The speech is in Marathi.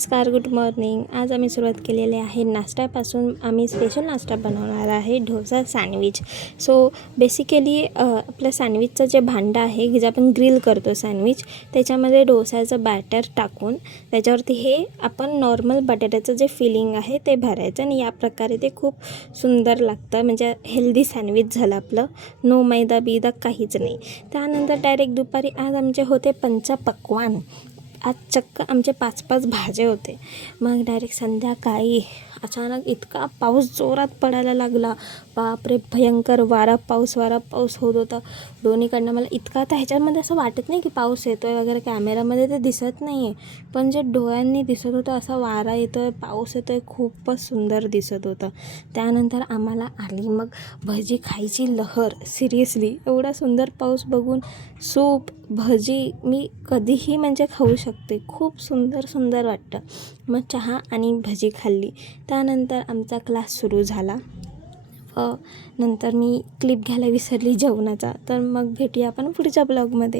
नमस्कार, गुड मॉर्निंग. आज आम्ही सुरुवात केलेली आहे नाश्त्यापासून. आम्ही स्पेशल नाश्ता बनवणार आहे, डोसा सँडविच. सो बेसिकली आपलं सँडविचचं जे भांडं आहे की जे आपण ग्रिल करतो सँडविच, त्याच्यामध्ये डोसाचं बॅटर टाकून त्याच्यावरती हे आपण नॉर्मल बटाट्याचं जे फिलिंग आहे ते भरायचं आणि या प्रकारे ते खूप सुंदर लागतं. म्हणजे हेल्दी सँडविच झालं आपलं, नो मैदा बिदा काहीच नाही. त्यानंतर डायरेक्ट दुपारी आज आमचे होते पंचपक्वान्न. आज चक्क आमचे 5-5 भाज्या होते. मग डायरेक्ट संध्याकाळी अचानक इतका पाऊस जोरात पडायला लागला. बापरे, भयंकर वारा पाऊस होत होता दोन्हीकडनं. मला इतका तर ह्याच्यामध्ये असं वाटत नाही की पाऊस येतो आहे वगैरे, कॅमेरामध्ये ते दिसत नाही आहे, पण जे डोळ्यांनी दिसत होतं असा वारा येतो आहे, पाऊस येतो आहे, खूपच सुंदर दिसत होतं. त्यानंतर आम्हाला आली मग भजी खायची लहर. सिरियसली एवढा सुंदर पाऊस बघून सूप भजी मी कधीही म्हणजे खाऊ शकते. खूप सुंदर वाटतं. मग चहा आणि भजी खाल्ली. त्यानंतर आमचा क्लास सुरू झाला. नंतर मी क्लिप घ्यायला विसरली जेवणाचा. तर मग भेटूया आपण पुढच्या ब्लॉगमध्ये.